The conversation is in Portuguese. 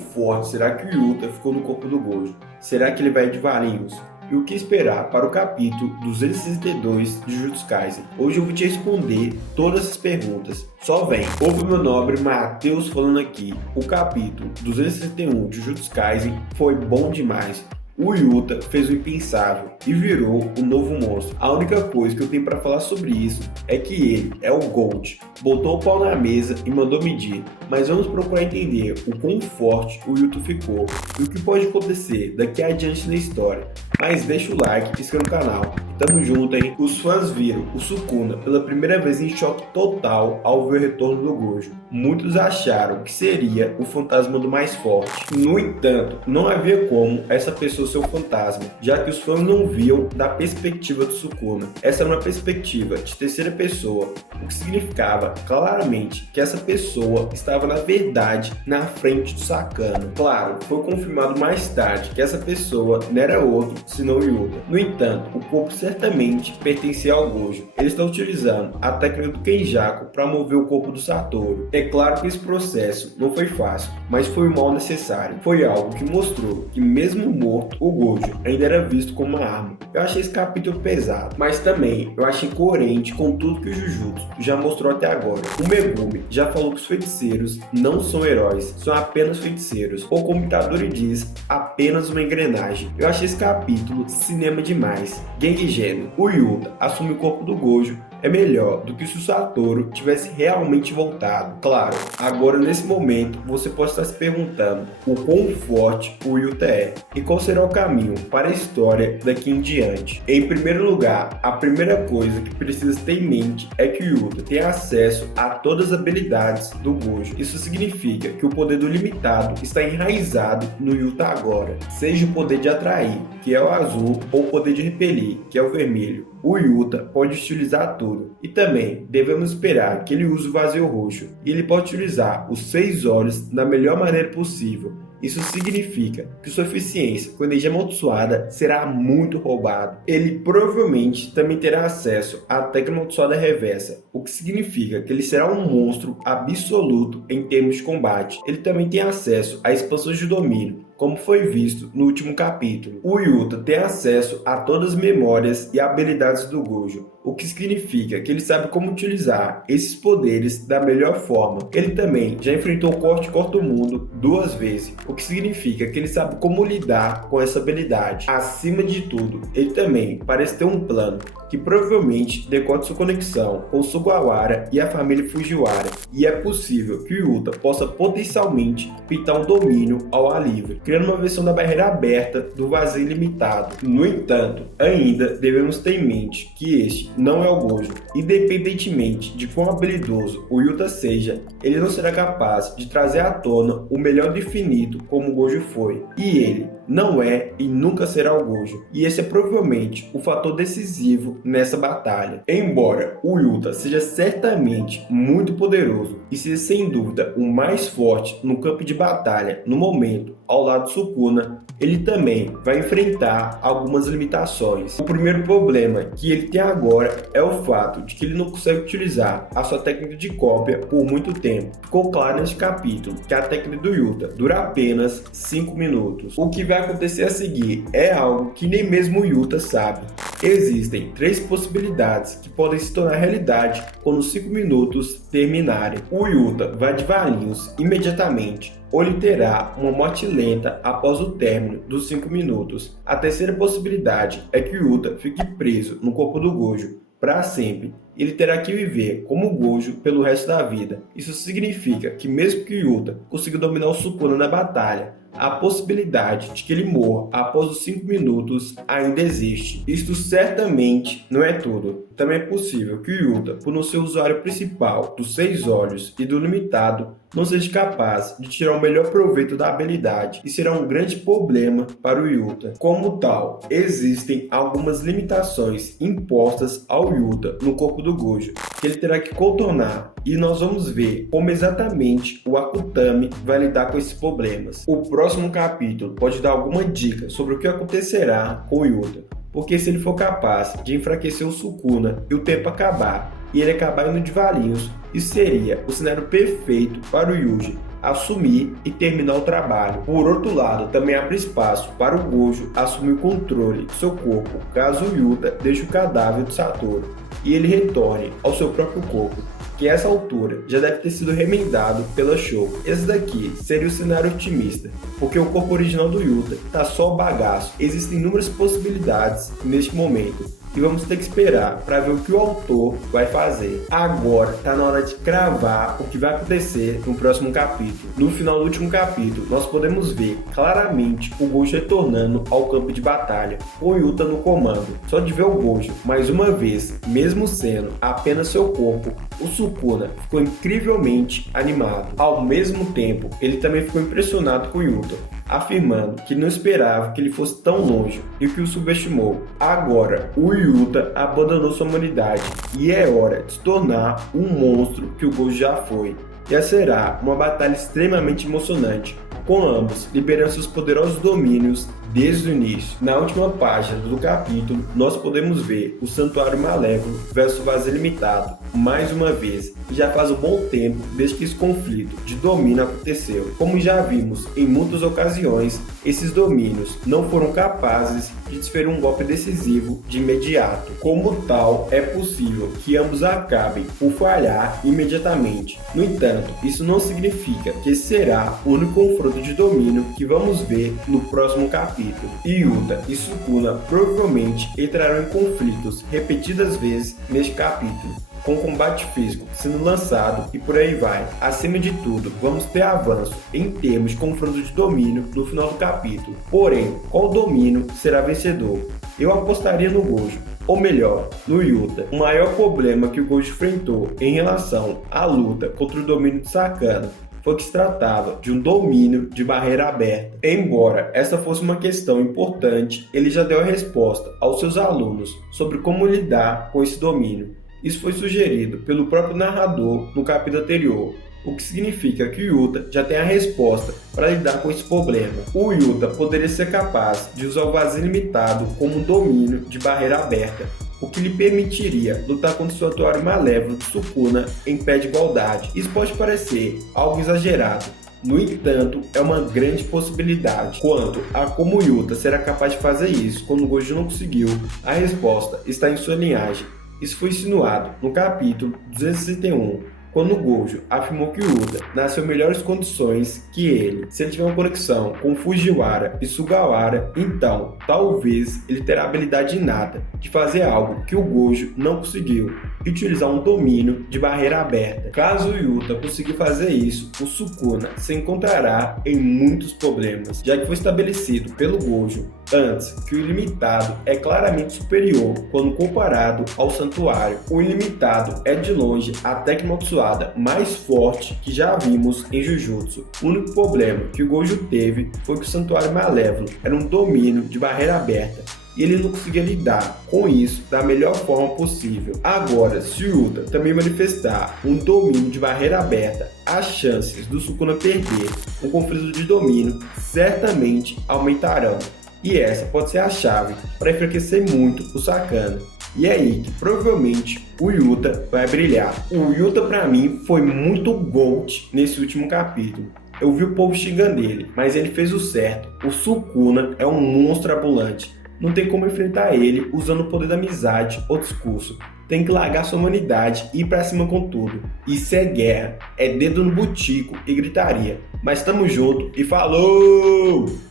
forte será que o Yuta ficou no corpo do Gojo? Será que ele vai de Valinhos? E o que esperar para o capítulo 262 de Jujutsu Kaisen? Hoje eu vou te responder todas essas perguntas. Só vem! Ouve meu nobre Matheus falando aqui. O capítulo 261 de Jujutsu Kaisen foi bom demais. O Yuta fez o impensável e virou o novo monstro. A única coisa que eu tenho para falar sobre isso é que ele é o Gold. Botou o pau na mesa e mandou medir. Mas vamos procurar entender o quão forte o Yuta ficou e o que pode acontecer daqui adiante na história. Mas deixa o like e inscreva no canal. Tamo junto, hein? Os fãs viram o Sukuna pela primeira vez em choque total ao ver o retorno do Gojo. Muitos acharam que seria o fantasma do mais forte. No entanto, não havia como essa pessoa ser o fantasma, já que os fãs não viam da perspectiva do Sukuna. Essa era uma perspectiva de terceira pessoa, o que significava claramente que essa pessoa estava na verdade na frente do Sakano. Claro, foi confirmado mais tarde que essa pessoa não era outro senão o Yuta. No entanto, o corpo certamente pertencia ao Gojo. Eles estão utilizando a técnica do Kenjaku para mover o corpo do Satoru. É claro que esse processo não foi fácil, mas foi o mal necessário. Foi algo que mostrou que mesmo morto, o Gojo ainda era visto como uma arma. Eu achei esse capítulo pesado, mas também eu achei coerente com tudo que o Jujutsu já mostrou até agora. O Megumi já falou que os feiticeiros não são heróis, são apenas feiticeiros, ou como Itadori diz, apenas uma engrenagem. Eu achei esse capítulo cinema demais. Genki Gênio, o Yuta assume o corpo do Gojo é melhor do que se o Satoru tivesse realmente voltado. Claro, agora nesse momento você pode estar se perguntando o quão forte o Yuta é e qual será o caminho para a história daqui em diante. Em primeiro lugar, a primeira coisa que precisa ter em mente é que o Yuta tem acesso a todas as habilidades do Gojo. Isso significa que o poder do limitado está enraizado no Yuta agora, seja o poder de atrair, que é o azul, ou o poder de repelir, que é o vermelho. O Yuta pode utilizar tudo, e também devemos esperar que ele use o vazio roxo, e ele pode utilizar os 6 olhos da melhor maneira possível. Isso significa que sua eficiência com energia amaldiçoada será muito roubada. Ele provavelmente também terá acesso à técnica amaldiçoada reversa, o que significa que ele será um monstro absoluto em termos de combate. Ele também tem acesso a expansões de domínio, como foi visto no último capítulo. O Yuta tem acesso a todas as memórias e habilidades do Gojo, o que significa que ele sabe como utilizar esses poderes da melhor forma. Ele também já enfrentou o Corte Mundo 2 vezes, o que significa que ele sabe como lidar com essa habilidade. Acima de tudo, ele também parece ter um plano que provavelmente decorre sua conexão com Sugawara e a família Fujiwara, e é possível que o Yuta possa potencialmente pintar um domínio ao ar livre, criando uma versão da barreira aberta do vazio ilimitado. No entanto, ainda devemos ter em mente que este não é o Gojo. Independentemente de quão habilidoso o Yuta seja, ele não será capaz de trazer à tona o melhor do infinito como o Gojo foi. E ele não é e nunca será o Gojo. E esse é provavelmente o fator decisivo nessa batalha. Embora o Yuta seja certamente muito poderoso e seja sem dúvida o mais forte no campo de batalha no momento ao lado de Sukuna, ele também vai enfrentar algumas limitações. O primeiro problema que ele tem agora é o fato de que ele não consegue utilizar a sua técnica de cópia por muito tempo. Ficou claro neste capítulo que a técnica do Yuta dura apenas 5 minutos. O que vai acontecer a seguir é algo que nem mesmo o Yuta sabe. Existem 3 possibilidades que podem se tornar realidade quando os 5 minutos terminarem. O Yuta vai de Valinhos imediatamente, ou ele terá uma morte lenta após o término dos 5 minutos. A terceira possibilidade é que o Yuta fique preso no corpo do Gojo para sempre. Ele terá que viver como Gojo pelo resto da vida. Isso significa que mesmo que o Yuta consiga dominar o Sukuna na batalha, a possibilidade de que ele morra após os 5 minutos ainda existe. Isto certamente não é tudo. Também é possível que o Yuta, por não ser o usuário principal dos 6 olhos e do limitado, não seja capaz de tirar o melhor proveito da habilidade, e será um grande problema para o Yuta. Como tal, existem algumas limitações impostas ao Yuta no corpo do Gojo, que ele terá que contornar, e nós vamos ver como exatamente o Akutami vai lidar com esses problemas. O próximo capítulo pode dar alguma dica sobre o que acontecerá com o Yuta, porque se ele for capaz de enfraquecer o Sukuna e o tempo acabar, e ele acabar indo de Valinhos, isso seria o cenário perfeito para o Yuji, assumir e terminar o trabalho. Por outro lado, também abre espaço para o Gojo assumir o controle de seu corpo caso o Yuta deixe o cadáver do Satoru e ele retorne ao seu próprio corpo, que a essa altura já deve ter sido remendado pela Shoko. Esse daqui seria o cenário otimista, porque o corpo original do Yuta tá só o bagaço. Existem inúmeras possibilidades neste momento e vamos ter que esperar para ver o que o autor vai fazer. Agora tá na hora de cravar o que vai acontecer no próximo capítulo. No final do último capítulo, nós podemos ver claramente o Gojo retornando ao campo de batalha, com o Yuta no comando. Só de ver o Gojo mais uma vez, mesmo sendo apenas seu corpo, o Sukuna ficou incrivelmente animado. Ao mesmo tempo, ele também ficou impressionado com o Yuta, afirmando que não esperava que ele fosse tão longe e que o subestimou. Agora, o Yuta abandonou sua humanidade e é hora de se tornar um monstro que o Gojo já foi. Já será uma batalha extremamente emocionante, com ambos liberando seus poderosos domínios desde o início. Na última página do capítulo, nós podemos ver o Santuário Malévolo versus Vazio Ilimitado mais uma vez. Já faz um bom tempo desde que esse conflito de domínio aconteceu. Como já vimos em muitas ocasiões, esses domínios não foram capazes de desferir um golpe decisivo de imediato. Como tal, é possível que ambos acabem por falhar imediatamente. No entanto, isso não significa que esse será o único confronto de domínio que vamos ver no próximo capítulo. Yuta e Sukuna provavelmente entrarão em conflitos repetidas vezes neste capítulo, com combate físico sendo lançado e por aí vai. Acima de tudo, vamos ter avanço em termos de confronto de domínio no final do capítulo. Porém, qual domínio será vencedor? Eu apostaria no Gojo, ou melhor, no Yuta. O maior problema que o Gojo enfrentou em relação à luta contra o domínio de Sakana foi que se tratava de um domínio de barreira aberta. Embora essa fosse uma questão importante, ele já deu a resposta aos seus alunos sobre como lidar com esse domínio. Isso foi sugerido pelo próprio narrador no capítulo anterior, o que significa que o Yuta já tem a resposta para lidar com esse problema. O Yuta poderia ser capaz de usar o Vazio Ilimitado como um domínio de barreira aberta, o que lhe permitiria lutar contra o Santuário Malévolo de Sukuna em pé de igualdade. Isso pode parecer algo exagerado, no entanto, é uma grande possibilidade. Quanto a como o Yuta será capaz de fazer isso quando o Gojo não conseguiu, a resposta está em sua linhagem. Isso foi insinuado no capítulo 261, quando o Gojo afirmou que o Yuta nasceu em melhores condições que ele. Se ele tiver uma conexão com Fujiwara e Sugawara, então talvez ele terá a habilidade inata de fazer algo que o Gojo não conseguiu, e utilizar um domínio de barreira aberta. Caso o Yuta conseguir fazer isso, o Sukuna se encontrará em muitos problemas, já que foi estabelecido pelo Gojo antes que o Ilimitado é claramente superior quando comparado ao Santuário. O Ilimitado é de longe a técnica amaldiçoada mais forte que já vimos em Jujutsu. O único problema que o Gojo teve foi que o Santuário Malévolo era um domínio de barreira aberta e ele não conseguia lidar com isso da melhor forma possível. Agora, se o Yuta também manifestar um domínio de barreira aberta, as chances do Sukuna perder um conflito de domínio certamente aumentarão. E essa pode ser a chave para enfraquecer muito o Sakana. E é aí que provavelmente o Yuta vai brilhar. O Yuta para mim foi muito GOAT nesse último capítulo. Eu vi o povo xingando ele, mas ele fez o certo. O Sukuna é um monstro ambulante. Não tem como enfrentar ele usando o poder da amizade ou discurso. Tem que largar sua humanidade e ir pra cima com tudo. Isso é guerra, é dedo no butico e gritaria. Mas tamo junto e falou!